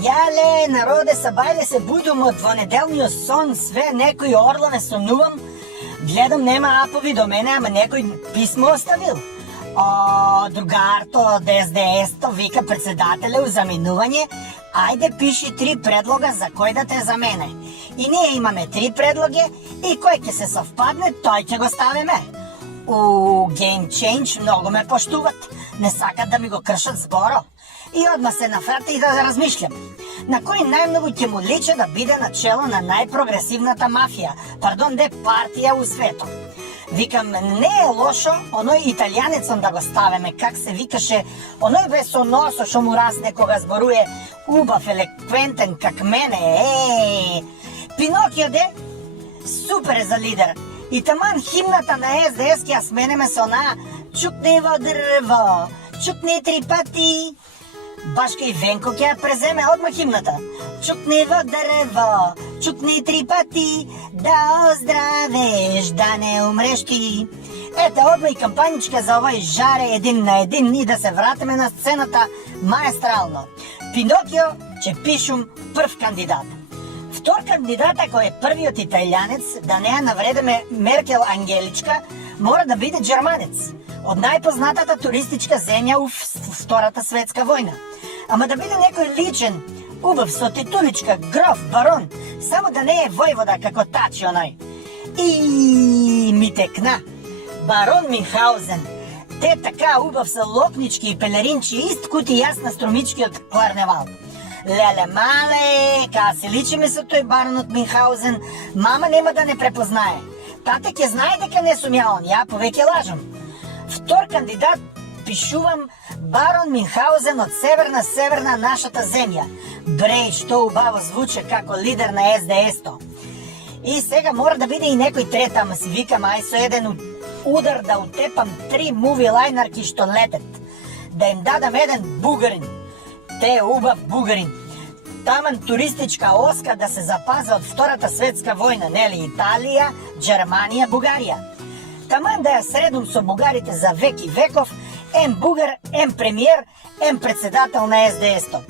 Јале, народе, сабајле се будум од двонеделниот сон, све некои орлове сонувам, гледам нема апови до мене, ама некој писмо оставил. Другарто од СДС-то вика председателе заминување, ајде пиши 3 предлога за кој да те замене. И ние имаме 3 предлоги и кој ќе се совпадне, тој ќе го ставиме. У Game Change многу ме поштуват, не сакат да ми го кршат зборо. И одма се нафрати и да размишлям. На кој најмногу ќе му личи да биде начело на најпрогресивната мафија, партија у светот. Викам, не е лошо оној италијанецон да го ставиме, как се викаше, оној весоносо шо му расне кога зборуе убав, елеквентен как мене. Пинокио де, супер е за лидер. И таман химната на СДС ќе ја сменеме со онаа чукни во дрво, чукни 3 пати. Башка и Венко ќе ја преземе одма химната. Чукни во дрво, чукни 3 пати, да оздравеш, да не умреш ти. Ете, одма и кампаничка за овој жаре 1 на 1 и да се вратиме на сцената маестрално. Пинокио ќе пишум прв кандидат. Втор кандидат, ако е првиот италијанец, да не ја навредиме Меркел Ангеличка, мора да биде џерманец, од најпознатата туристичка земја у Втората светска војна. Ама да биде некој личен, убав, со титуличка, гроф, барон, само да не е војвода како Тачи оној. И ми текна. Барон Минхаузен. Те така убав со локнички и пелеринчи, ист кути јас на струмичкиот карневал. Леле мале, кога се личиме со тој баронот Минхаузен, мама нема да не препознае. Тате ќе знае дека не сум ја он, ја повеќе лажам. Втор кандидат пишувам барон Минхаузен од северна нашата земја. Бреј, што убаво звуче како лидер на СДС-то. И сега мора да биде и некој трет, ама си викам, ај со еден удар да утепам 3 муви лајнарки што летет. Да им дадам еден бугарин. Те убав бугарин. Таман туристичка оска да се запаза од Втората светска војна, нели, Италија, Џерманија, Бугарија. Таман да ја средум со бугарите за век и веков, ем бугар, ем премиер, ем председател на СДС-то.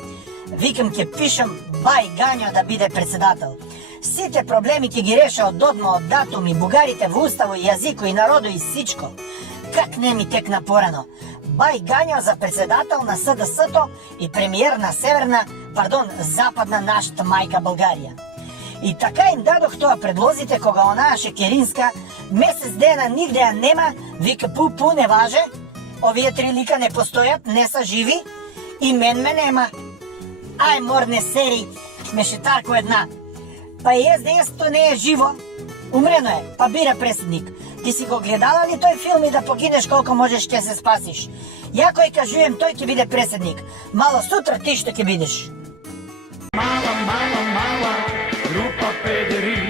Викам, ќе пишам Бај Гањо да биде председател. Сите проблеми ќе ги реша од одма, од датуми, бугарите во уставо, јазико и народо и сичко. Как не ми текна порано? Бај Гањо за председател на СДС-то и премиер на западна нашата мајка Българија. И така им дадох тоа предлозите кога онаа Шекеринска месец дена нигде ја нема, вика пу не важе, овие 3 лика не постојат, не са живи и мен ме нема. Ај морне сери, мешетарко една. Па и СДС-то не е живо, умрено е, па бира преседник. Ти си го гледала ли тој филм и да погинеш колко можеш ќе се спасиш? Ја кој кажуjem, тој ќе биде преседник. Мало сутра ти што ќе бидеш. Mala, mala, mala, grupa Pederina.